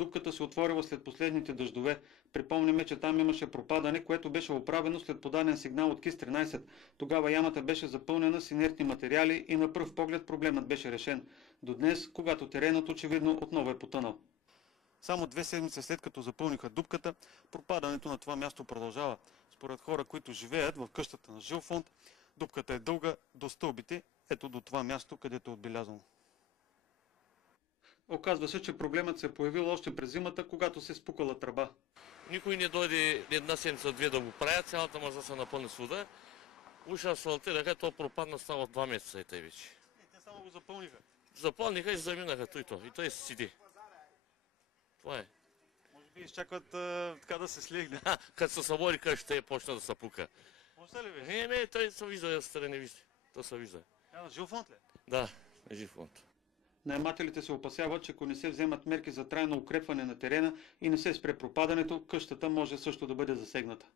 Дупката се отворила след последните дъждове. Припомняме, че там имаше пропадане, което беше оправено след подаден сигнал от КИС 13. Тогава ямата беше запълнена с инертни материали и на пръв поглед проблемът беше решен. До днес, когато теренът очевидно отново е потънал. Само 2 седмици след като запълниха дупката, пропадането на това място продължава. Според хора, които живеят в къщата на Жилфонд, дупката е дълга до стълбите, ето до това място, където е отбелязано. Оказва се, че проблемът се е появил още през зимата, когато се е спукала тръба. Никой не дойде една седмица-две да го правят, цялата маза се напълни с вода. Уж асфалтираха, то пропадна става 2 месеца и тъй вече. Те само го запълниха. Запълниха и заминаха той то. И той седи. Това е. Може би изчакват така да се слегне. Като се събори къщата и почна да се пука. Може ли беше? Не, той се вижда страни, вижте. То се вижда. На Жилфонд ли? Да, Жилфонд. Наемателите се опасяват, че ако не се вземат мерки за трайно укрепване на терена и не се спре пропадането, къщата може също да бъде засегната.